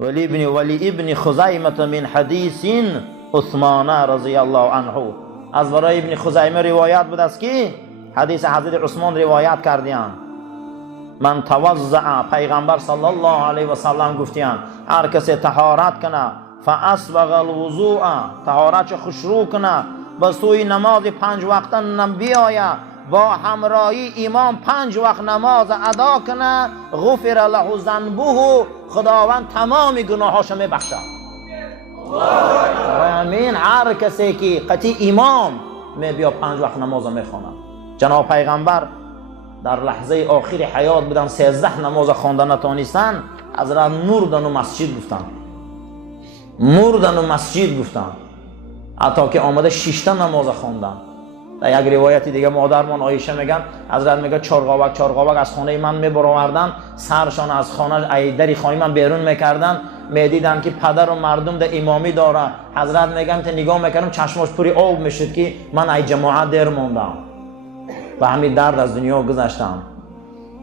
ولی ابن خزیمه من حدیث عثمان رضی الله عنه. از برای ابن خزیمه روایت بود است که حدیث حضرت عثمان روایت کردیان. من توضع، پیغمبر صلی الله علیه و سلم گفتیان هر کسی طهارت کنه فاسبغ الوضوء، طهارت خوشرو کنه، به سوی نماز 5 وقته بیایه، با همراهی امام 5 وقت نماز ادا کنه، غفر له ذنبه، خداوند تمام گناهاش میبخشه. آمین. هر کسی که قطعی امام بیا 5 وقت نماز میخونه. جناب پیغمبر در لحظه آخر حیات بودن، 13 نماز خواندن نتونستن، حضرت مردن و مسجد گفتن، مردن و مسجد گفتن، حتی که آمده 6 نماز خواندن. در یک روایتی دیگه مادرمان عایشه میگن حضرت میگه چارقاوک از خانه من میبروردن، سرشان از خانه در خانه من بیرون میکردن، میدیدن که پدر و مردم در امامی داره. حضرت میگن که نگاه میکردم چشماش پوری آب میشد که من ای جماعت دیر موندم و همین درد از دنیا گذشتم.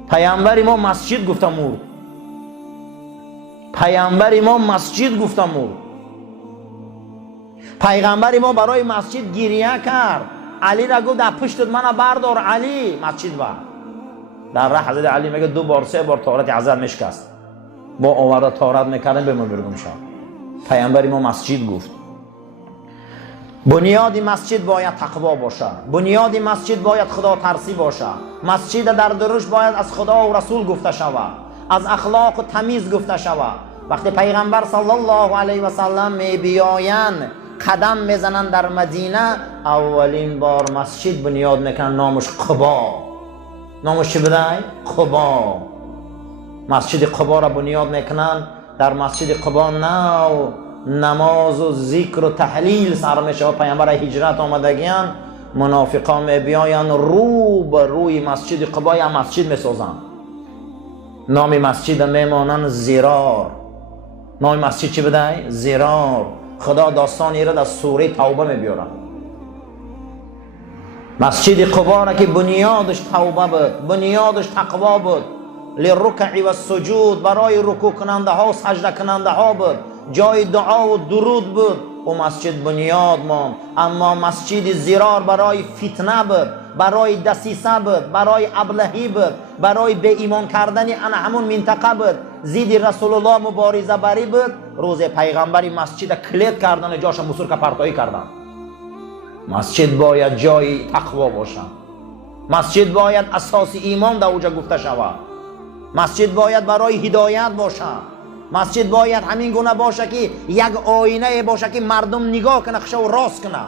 پیامبر ما مسجد گفتم مرد، پیامبر ما مسجد گفتم مرد. پیغمبر ما برای مسجد گریه کرد. علی را گفت در پشتت منو بردار علی، مسجد بر. در راه حضرت علی میگه 2 بار 3 بار طهارت حضرت میشکست، با آورده طهارت میکردن به مردم شد. پیامبر ما مسجد گفت. بنیاد مسجد باید تقوا باشه، بنیاد مسجد باید خدا ترسی باشه، مسجد در دروش باید از خدا و رسول گفته شود، از اخلاق و تمیز گفته شود. وقتی پیغمبر صلی الله علیه و سلم میبیایند قدم میزنن در مدینه، اولین بار مسجد بنیاد میکنن، نامش قبا. نامش چی بوده؟ قبا. مسجد قبا را بنیاد میکنن. در مسجد قبا نماز و ذکر و تحلیل سر میشه. پیامبر هجرت آمدگیان، منافقان میبیاین رو به روی مسجد قبا یا مسجد میسازن. نام مسجد میمانن زرار. نام مسجد چی بوده؟ زرار. خدا داستانی را در سوره توبه میبیارن. مسجد قبا را که بنیادش توبه بود، بنیادش تقوا بود، للرکع و السجود، برای رکوع کننده ها و سجده کننده ها بود، جای دعا و درود بود، و مسجد بنیاد ماند. اما مسجد زرار برای فتنه بود، برای دسیسه بود، برای ابلهی بود، برای به ایمان کردن همون منطقه بود، زید رسول الله مبارزه بری بود. روز پیغمبری مسجد کلید کردن، جاش مسرک پرتایی کردن. مسجد باید جای تقوا باشه، مسجد باید اساس ایمان در اوجا گفته شود، مسجد باید برای هدایت باشه، مسجد باید همین گونه باشه که یک آینه باشه که مردم نگاه کنه خشو راست کنه.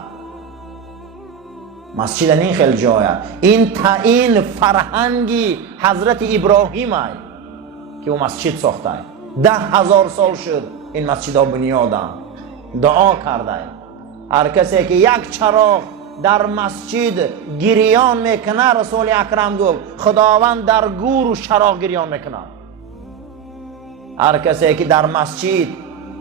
مسجد این خیلی جایه. این فرهنگی حضرت ابراهیم ای که او مسجد ساخته. 10,000 سال شد این مسجد ها بنیاده. دعا کرده هر کسی که یک چراغ در مسجد گریان میکنه، رسول اکرم گفت خداوند در گور و چراغ گریان میکنه. هر کسی که در مسجد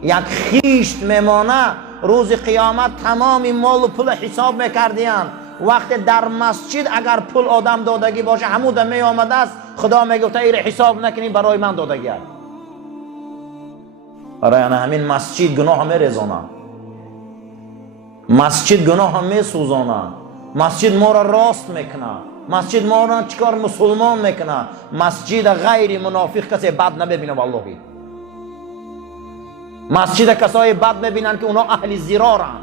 یک خیشت میمانه، روز قیامت تمام مال و پول حساب میکردیان. وقت در مسجد اگر پول آدم دادگی باشه همون می آمده است، خدا میگفت ایر حساب نکنی برای من دادگی است. برای همین مسجد گناه هم میریزانه، مسجد گناه هم میسوزانه، مسجد ما را راست میکنه، مسجد ما را چیکار مسلمان میکنه. مسجد غیر منافق کسی بد نبینه. والله مسجد کسای بد میبینن که اونا اهل زرارن.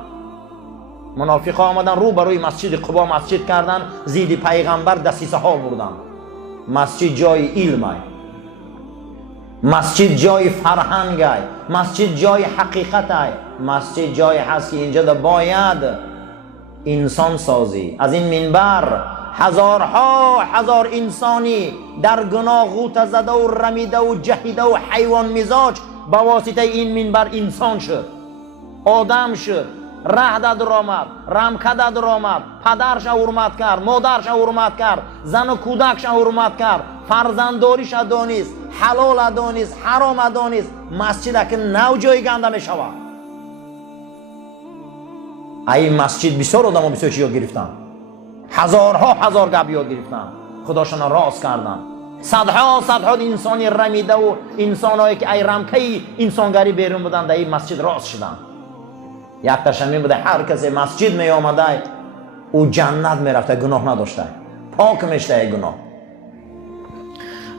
منافق آمدن رو بروی مسجد قبا مسجد کردن، زید پیغمبر دسیسه ها بردن. مسجد جای علم، مسجد جای فرهنگ، مسجد جای حقیقت، مسجد جای هست که اینجا باید انسان سازی. از این منبر هزارها هزار انسانی در گناه غوطه زده و رمیده و جهیده و حیوان مزاج با واسطه این منبر انسان شد، آدم شد، ره در آمد، رمکه در آمد، پدرش حرمت کرد، مادرش حرمت کرد، زن و کودکش حرمت کرد، فرزنداریش دانست، حلال دانست، حرام دانست. مسجد که نو جای گنده می شود. این مسجد بسیار آدم بسیار چی یاد گرفتن، هزارها هزار گپ یاد گرفتن، خداشان راست کردن. صدها انسانی رمیده و انسانایی که ای رمکه انسانگری بیرون بودن در این مسجد راست شدن. یک تشمی بوده هر کسی مسجد می آمده او جنت می رفته، گناه نداشته، پاک میشته گناه.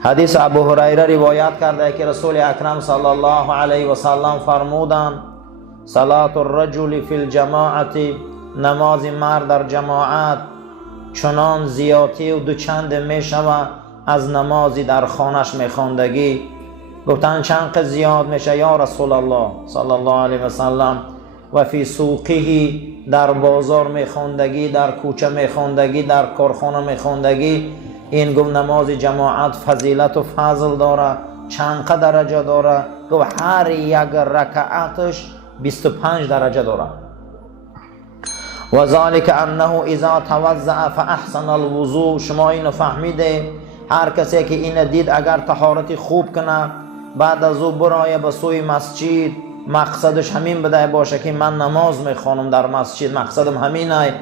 حدیث ابو هریره روایت کرده که رسول اکرم صلی الله علیه و سلم فرمودند صلات الرجل فی الجماعت، نماز مرد در جماعت چنان زیاتی و دوچند می شود از نمازی در خانش می خواندگی. گفتن چند قدر زیاد میشه یا رسول الله صلی الله علیه و سلم؟ و فی سوقه، در بازار می خواندگی، در کوچه می خواندگی، در کارخانه می خواندگی. این گفت نماز جماعت فضیلت و فضل داره، چند درجه داره؟ گفت هر یک رکعتش 25 درجه داره. و ذالک انه اذا توضأ فاحسن الوضوء. شما اینو فهمیده؟ هر کسی که این دید اگر طهارت خوب کنه بعد از او برای به سوی مسجد، مقصدش همین بده باشه که من نماز میخوانم در مسجد، مقصدم همینه.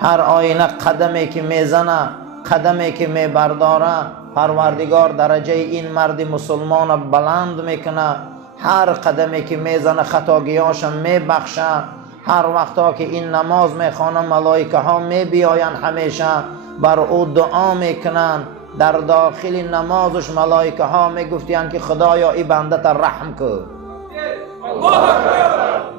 هر آینه قدمی که میزنه، قدمی که میبرداره، پروردگار درجه این مرد مسلمان بلند میکنه. هر قدمی که میزنه خطاگیاش میبخشه. هر وقتا که این نماز میخوانه ملائکه ها میبیاین همیشه بر او دعا میکنن. در داخل نمازش ملائکه ها میگفتین که خدایا ای بنده تا رحم کن.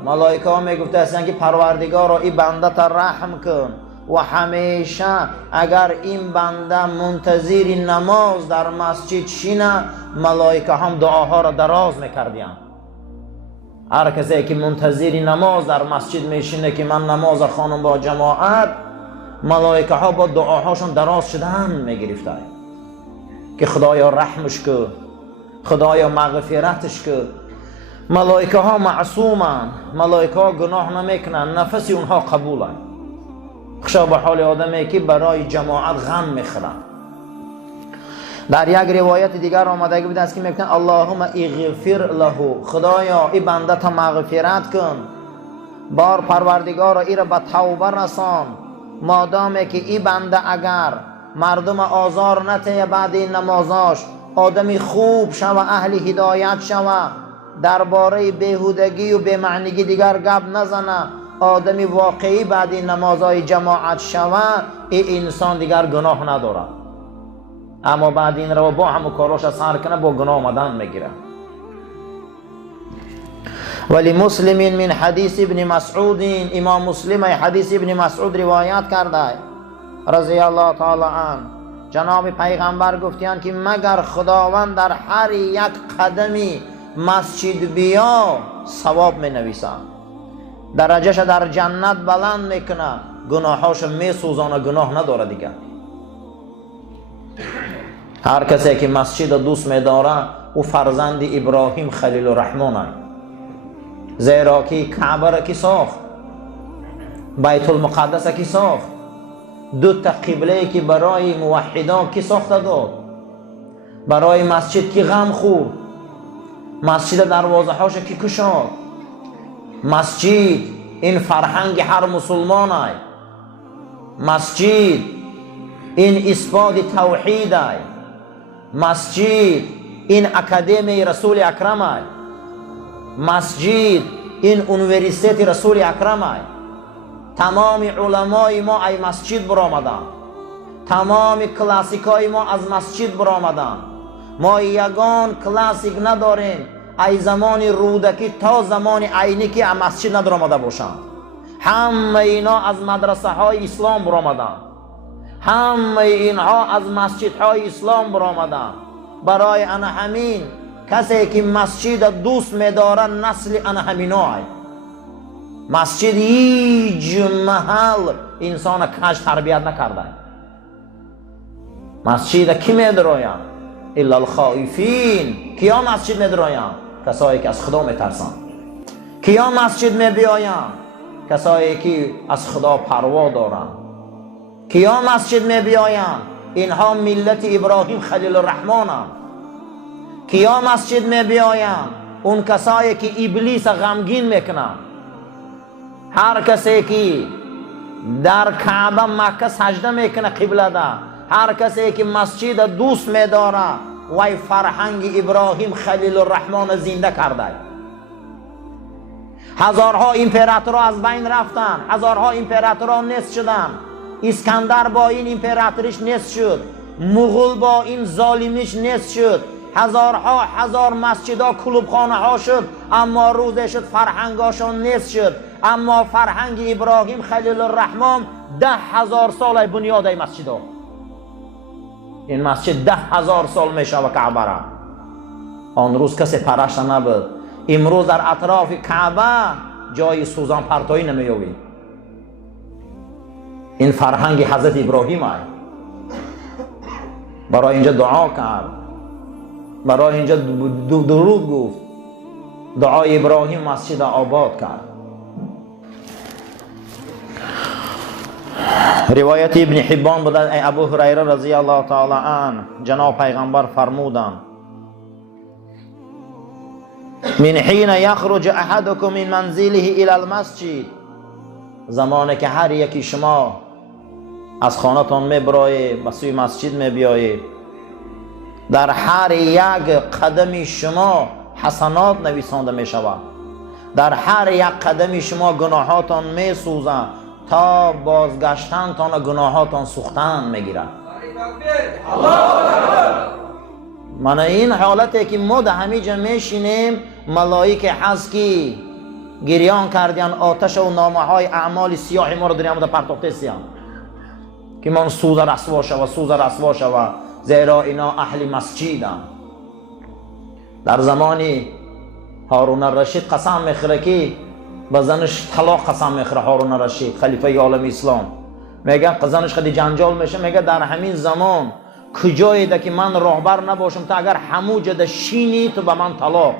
ملائکه ها میگفتن که پروردگارا ای بنده تا رحم کن. و همیشه اگر این بنده منتظر نماز در مسجد شینه ملائکه هم دعاها را دراز میکردین. هر کسی که منتظر نماز در مسجد میشینه که من نماز خوانم با جماعت، ملائکه ها با دعاهاشون دراز شدن میگرفته که خدایا رحمش کن، خدایا مغفرتش کن. ملائکه ها معصومن، ملائکه ها گناه نمیکنن، نفس اونها قبولن. خشا به حال آدمی که برای جماعت غم میخورن. در یک روایت دیگر آمدگی بوده است که میگن اللهم اغفر له، خدایا این بنده تا مغفرت کن. بار پروردگارا ای را به توبه رسان. مادامی که این بنده اگر مردم آزار نته بعد این نمازاش، آدمی خوب شوه، اهل هدایت شوه، درباره بیهودگی و بی‌معنیگی دیگر گپ نزنه، آدمی واقعی بعد این نمازهای جماعت شوه، این انسان دیگر گناه نداره. اما بعد این رو با همه کاراش سر کنه با گناه آمدن میگیره. ولی مسلم من حدیث ابن مسعود، امام مسلم حدیث ابن مسعود روایت کرده رضی الله تعالی عنه، جناب پیغمبر گفتند که مگر خداوند در هر یک قدمی مسجد بیا ثواب می نویسه، درجهش در جنت بلند میکنه، گناهاش می سوزانه، گناه نداره دیگه. هر کسی که مسجد دوست می داره او فرزند ابراهیم خلیل الرحمن است. زیرا که کعبه را کی ساخت، بیت المقدس کی ساخت، دو تا قبله که برای موحدان کی ساخته داد، برای مسجد کی غم خورد، مسجد دروازه هاش کی کشاد. مسجد این فرهنگ هر مسلمان است. مسجد این اثبات توحید است. مسجد این اکادمی رسول اکرم است. مسجد این انوریسیتی رسول اکرم است. تمام علمای ما ای مسجد برآمدند، تمام کلاسیکای ما از مسجد برآمدند. ما یگان کلاسیک نداریم ای زمان رودکی تا زمان عینی از مسجد ندرآمده باشند. همه اینا از مدرسه های اسلام برآمدند، همه اینها از مسجد های اسلام برآمدند. برای آن همین کسی که مسجد دوست می‌داره نسل آن همینا است. مسجد هیچ محل انسان کج تربیت نکرده. مسجد کی می‌دراین؟ الا الخائفین. کیا مسجد می‌دراین؟ کسایی که از خدا میترسند. کیا مسجد می‌بیایند؟ کسایی که از خدا پروا دارند. کیا مسجد می‌بیایند؟ اینها ملت ابراهیم خلیل الرحمن اند. کیا مسجد می‌بیایند؟ اون کسایی که ابلیس غمگین میکنند. هر کسی که در کعبه مکه سجده میکنه قبله ده، هر کسی که مسجد دوست می‌داره وای فرهنگ ابراهیم خلیل الرحمن زنده کرده. هزارها امپراتورها از بین رفتن، هزارها امپراتورها نصف شدن. اسکندر با این امپراتوریش نصف شد، مغول با این ظالمیش نصف شد. هزارها هزار مسجدها کلوبخانه ها شد، اما روزه شد فرهنگاشون نصف شد. اما فرهنگ ابراهیم خلیل الرحمن 10,000 سال بنیاد مسجد ها. این مسجد 10,000 سال میشه و کعبه را آن روز کسی پرست نبود. امروز در اطراف کعبه جای سوزان پرتایی نمیوید. این فرهنگ حضرت ابراهیم است. برای اینجا دعا کرد، برای اینجا درود گفت. دعای ابراهیم مسجد آباد کرد. روایت ابن حبان بود از ابو هریره رضی الله تعالی عنه، جناب پیغمبر فرمودند من حین یخرج احدکم من منزله الی المسجد، زمانی که هر یکی شما از خانه‌تان میبرایید به سوی مسجد میبیایید، در هر یک قدم شما حسنات نویسانده میشود، در هر یک قدم شما گناهاتان میسوزند تا بازگشتنتان گناهاتان سوختن میگیرد. من این حالتی که ما در همه جا میشینیم، ملائکه هست که گریان کردن آتش و نامه های اعمال سیاه ما رو دنیا مده پرتاخته سیان که من سوز رسوا شود، سوز رسوا شود، زیرا اینا اهل مسجدند. در زمانی هارون الرشید قسم میخوره که با زنش طلاق قسم میخوره. هارون الرشید خلیفه عالم اسلام میگه زنش خیلی جنجال میشه، میگه در همین زمان کجایی ده که من راهبر نباشم تا اگر همو جده شینی تو به من طلاق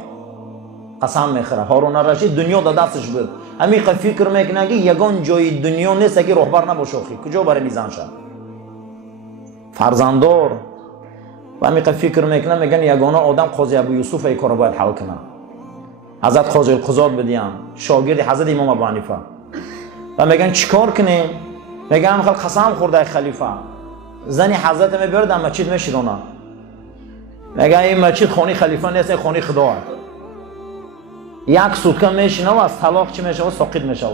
قسم میخوره. هارون الرشید دنیا در دستش بود، همین فکر میکنه که یگان جای دنیا نیست که راهبر نباشه، کجا برای میزن شد فرزنددار و همین فکر میکنه، میگن یگانه آدم قاضی ابو یوسف ای کارو باید حل کنه. حضرت قاضی القضات بدیم، شاگرد حضرت امام ابو حنیفه، و میگن چیکار کنیم؟ میگن خل قسم خورده خلیفه، زنی حضرت میبرد در مسجد میشیرونه. میگن این مسجد خانه خلیفه نیست، این خانه خدا است. یک سوتکه میشینه و از طلاق چی میشه و ساقط میشه.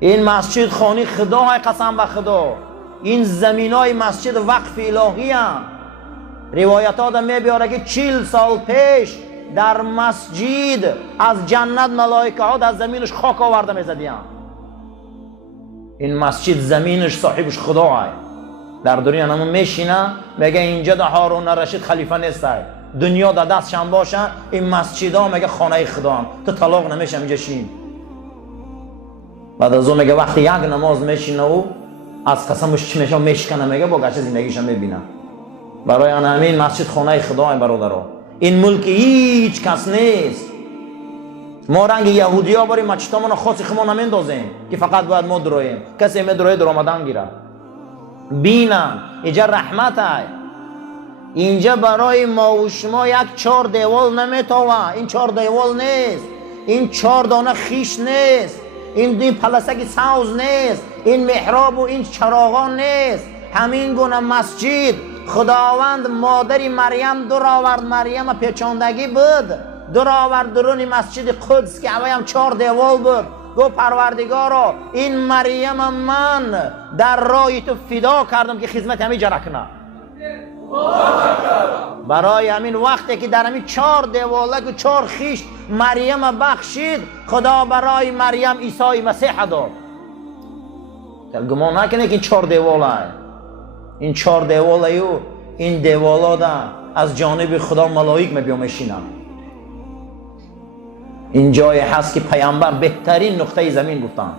این مسجد خانه خدا های قسم به خدا. این زمینای مسجد وقف الهی هم. روایت ها میبیاره که 40 سال پیش در مسجد از جنت ملائکه ها در زمینش خاک آورده میزدیم. این مسجد زمینش صاحبش خدا های. در دنیا نمون میشینه میگه اینجا در هارون الرشید خلیفه نیست، دنیا در دستشان باشه، این مسجد ها میگه خانه خدا هم. تو طلاق نمیشه اینجا شین. بعد از اون میگه وقتی یک نماز میشینه و از قسمش چی میشه میشکنه، میگه با گشت زندگیش میبینه. برای همین مسجد خانه خدا های برادرها. این ملک هیچ کس نیست. ما رنگ یهودی ها برای مسجدامون خاصی خما نمیندازیم که فقط باید ما درویم. کسی میدروه در آمدن گیره. بینم اینجا رحمت های. اینجا برای ما و شما یک 4 دیوال نمیتوه. این 4 دیوال نیست، این 4 دانه خیش نیست، این پلسک سوز نیست، این محراب و این چراغان نیست. همین گونه مسجد خداوند مادری مریم دور آورد، مریم پیچاندگی بود، دور آورد درون مسجد قدس که اوی هم 4 دیوال بود. گو پروردگارا این مریم من در راه تو فدا کردم که خدمت همین جا کنه. برای همین وقتی که در همین 4 دیوالک و 4 خیش مریم بخشید، خدا برای مریم عیسی مسیح داد. گمان نکنه که این 4 دیوال هست. این 4 دیوال هست و این دیوال ها از جانب خدا ملائک میبیان میشینن. این جای هست که پیامبر بهترین نقطه زمین گفتن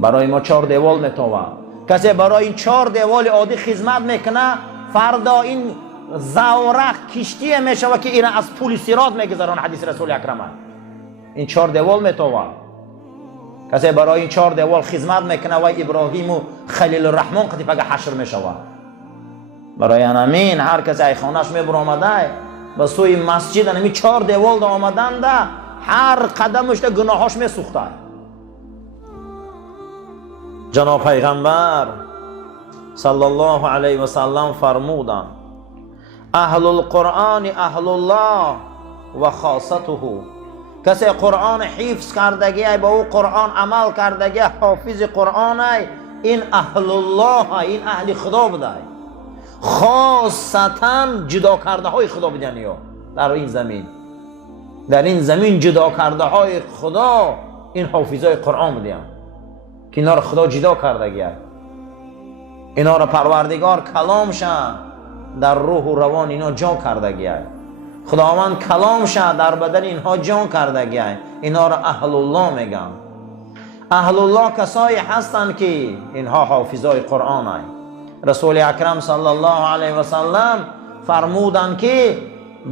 برای ما 4 دیوال میتوه. کسی برای این 4 دیوال عادی خدمت میکنه، فردا این زورق کشتی میشه و که این از پول صراط میگذران. حدیث رسول اکرم این 4 دیوال میتوه. کسی برای این 4 دیوال خدمت میکنه و ابراهیم و خلیل الرحمن قطیفه حشر میشوه. برای همین هر کسی ای خانهش میبر آمده به سوی مسجد همین 4 دیوال دا آمدن ده، هر قدمش ده گناهاش میسوخته. جناب پیغمبر صلی الله علیه و سلم فرمودند اهل القرآن اهل الله و خاصته. کسی قرآن حفظ کردگی با او قرآن عمل کردگی حافظ قرآن این اهل الله این اهل خدا بوده، خاصتا جدا کرده های خدا بودن. یا در این زمین جدا کرده های خدا این حافظای قرآن بودن که اینا رو خدا جدا کردگی، اینا رو پروردگار کلامش در روح و روان اینا جا کردگی، خداوند کلامش در بدن اینها جا کردگی، اینا را اهل الله میگن. اهل الله کسایی هستند که اینها حافظای قرآن هستند. رسول اکرم صلی الله علیه و سلم فرمودند که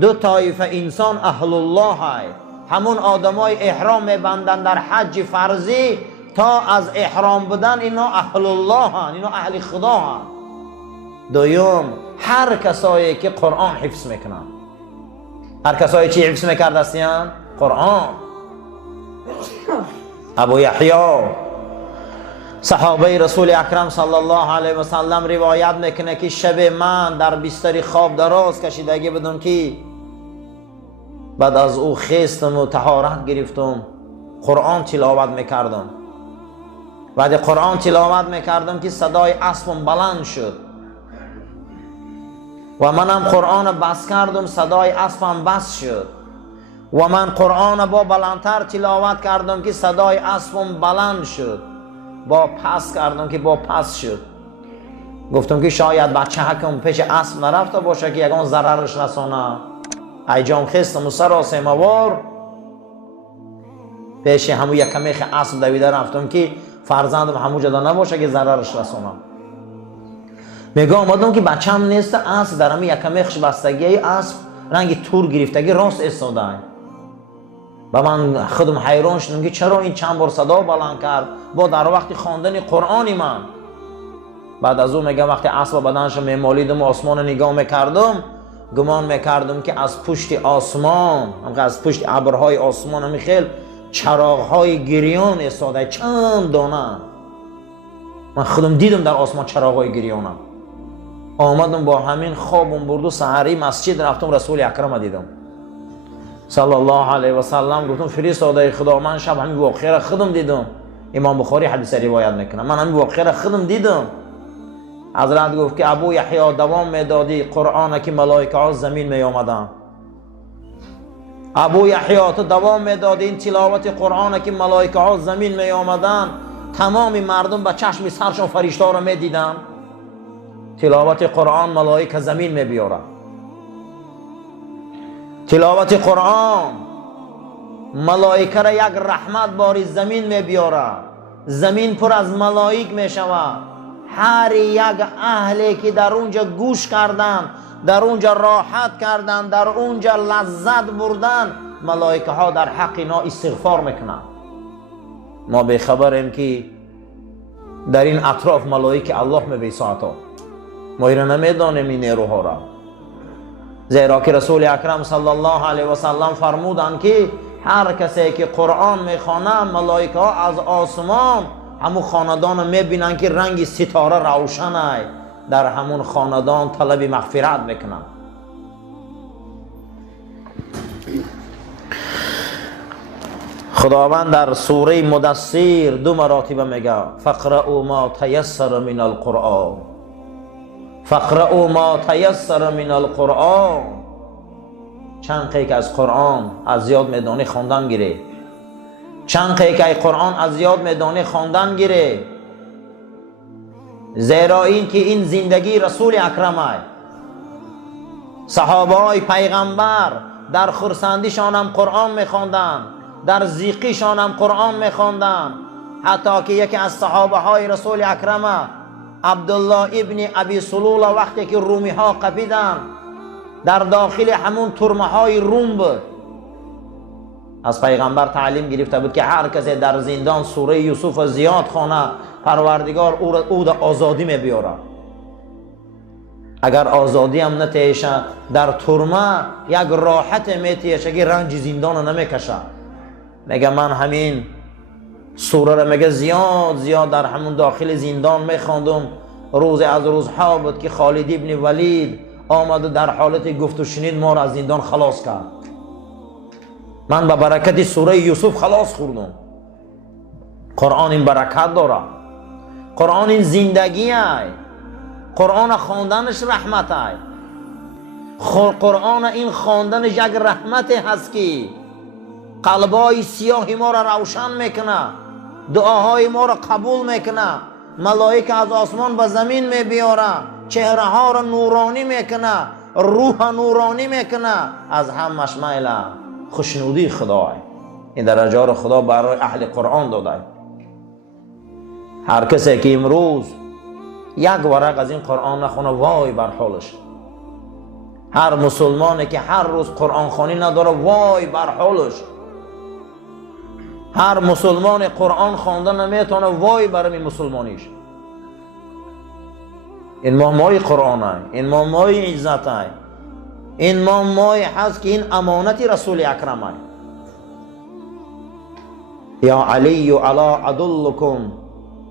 دو طایفه انسان اهل الله هست، همون آدمای احرام میبندن در حج فرضی تا از احرام بودن اینا اهل الله هستند، اینا اهل خدا هستند. دوم هر کسایی که قرآن حفظ میکنن. هر کسایی چی حفظ میکرده هستند؟ قرآن. ابو یحیی صحابه رسول اکرم صلی الله علیه و سلم روایت میکنه که شب من در بستر خواب دراز کشیدگی بدم که بعد از او خیستم و طهارت گرفتم، قرآن تلاوت میکردم. بعد قرآن تلاوت میکردم که صدای اسبم بلند شد و منم قرآن بس کردم، صدای اسبم بس شد و من قرآن با بلندتر تلاوت کردم که صدای اسبم بلند شد، با پس کردم که با پس شد. گفتم که شاید بچه حکم پیش اسب نرفته باشه که یگان ضررش رسانه. ایجام خستم و سراسیموار پیش همو یک میخ اسب دویده رفتم که فرزندم همو جدا نباشه که ضررش رسانه. میگه آمدم که بچم نیست، اسب در همه یک میخش بستگی اسب رنگ تور گرفتگی راست استاده و من خودم حیران شدم که چرا این چند بار صدا بلند کرد با در وقت خواندن قرآن من. بعد از اون میگه وقتی اسب بدنش میمالیدم و آسمان نگاه میکردم گمان میکردم که از پشت آسمان، از پشت ابرهای آسمان همی خیل چراغهای گریان استاده چند دانه. من خودم دیدم در آسمان چراغهای گریانم. آمدم با همین خوابم برد و سحری مسجد رفتم رسول اکرم دیدم صلی الله علیه و سلم. گفتم فرستاده خدا من شب همین واقعه را خودم دیدم. امام بخاری حدیث روایت میکنه من همین واقعه را خودم دیدم. حضرت گفت که ابو یحیی دوام میدادی قرآن که ملائکه ها زمین می آمدن. ابو یحیی تو دوام میدادی این تلاوت قرآن که ملائکه ها زمین می آمدن، تمام مردم با چشم سرشون فرشته ها را می دیدن. تلاوت قرآن ملائکه زمین می بیاره. تلاوت قرآن ملائکه را یک رحمت باری زمین می بیاره. زمین پر از ملائک می شود. هر یک اهلی که در اونجا گوش کردن، در اونجا راحت کردن، در اونجا لذت بردن، ملائکه ها در حق اینا استغفار میکنن. ما به خبریم که در این اطراف ملائکه الله میبیساتا، ما اینا نمیدانیم این نیروها را. زیرا که رسول اکرم صلی الله علیه و سلم فرمودند که هر کسی که قرآن میخوانه ملائکه ها از آسمان همون خاندان میبینن که رنگ ستاره روشنه، در همون خاندان طلب مغفرت میکنن. خداوند در سوره مدثر 2 مراتبه میگه فقرؤوا ما تیسر من القرآن، فقرؤوا ما تیسر من القرآن. چند قیک از قرآن از زیاد میدانی خواندن گیره، چند قیک قرآن از زیاد میدانی خواندن گیره. زیرا این که این زندگی رسول اکرم است. صحابه های پیغمبر در خرسندیشان هم قرآن میخواندن، در زیقیشان هم قرآن میخواندن. حتی که یکی از صحابه های رسول اکرم عبدالله ابن ابی سلول وقتی که رومی ها قپیدن در داخل همون ترمه های روم بود، از پیغمبر تعلیم گرفته بود که هر کسی در زندان سوره یوسف زیاد خوانه پروردگار او را آزادی میبیاره. اگر آزادی هم نتیشه در ترمه یک راحت میتیشه که رنج زندان نمیکشه. میگه من همین سوره را میگه زیاد در همون داخل زندان میخواندم، روز از روزها بود که خالد ابن ولید آمد و در حالت گفت و شنید ما را از زندان خلاص کرد. من به برکت سوره یوسف خلاص خوردم. قرآن این برکت داره، قرآن این زندگی ای، قرآن خواندنش رحمت ای، قرآن این خواندنش یک رحمت هست که قلبای سیاه ما را روشن میکنه، دعاهای ما را قبول میکنه، ملائکه از آسمان به زمین میبیاره، چهره ها را نورانی میکنه، روح نورانی میکنه. از همش میل خوشنودی خدای. این درجه را خدا برای اهل قرآن داده. هر کسی که امروز یک ورق از این قرآن نخونه وای بر حالش. هر مسلمانی که هر روز قرآن خوانی نداره وای بر حالش. هر مسلمان قرآن خوانده نمیتونه وای بر این مسلمانیش. این ماه قرآن های، این ماه عزت های، این ماه هست که این امانت رسول اکرم های. یا علی علا ادلکم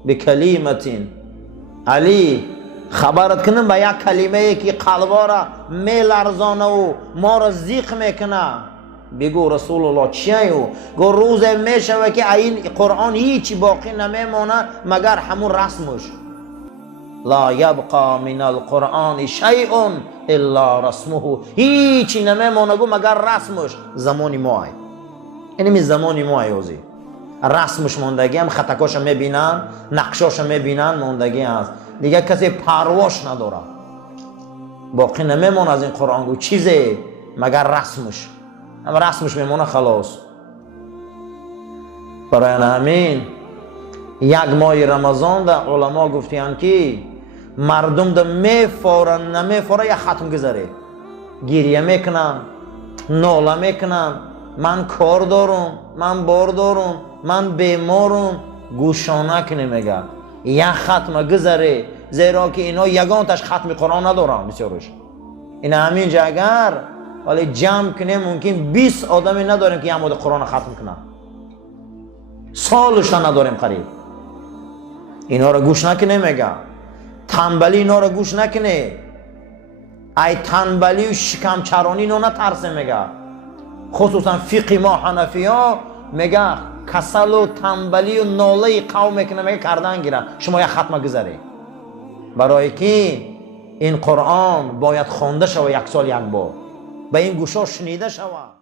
بکلمت. علی خبرت کنم به یک کلمه که قلبا را میلرزانه و ما را زیق میکنه. بگو رسول الله چیه او؟ گو روز میشوه که این قرآن هیچی باقی نمیمانه مگر همون رسمش. لا یبقى من القرآن شیء الا رسمه. هیچی نمیمانه گو مگر رسمش. زمانی ما اینمی زمانی ما اوزی رسمش موندگی هم، خطکاش میبینن، نقشاش میبینن، موندگی هست دیگه. کسی پرواش نداره، باقی نمیمونه از این قرآن گو چیزی مگر رسمش. اما رسمش میمونه خلاص. برای همین یک ماه رمضان در علما گفتیان که مردم در میفورن نمیفوره یا ختم گذاره، گریه میکنن، ناله میکنن، من کار دارم، من بار دارم، من بیمارم، گوشانک نمیگه یا ختم گذاره. زیرا که اینا یگان تاش ختم قرآن ندارن بسیارش. این همینجا اگر ولی جمع کنیم ممکن 20 آدمی نداریم که یه مورد قرآن ختم کنن، سالش نداریم قریب. اینا را گوش نکنه. میگه تنبلی اینا را گوش نکنه. ای تنبلی و شکم چرانی اینا نترسه. میگه خصوصا فقه ما حنفی ها میگه کسل و تنبلی و ناله قوم میکنه، میگه کردن گیرن شما یک ختمه گذاره. برای که این قرآن باید خوانده شود یک سال یک بار، به این گوشا شنیده شود.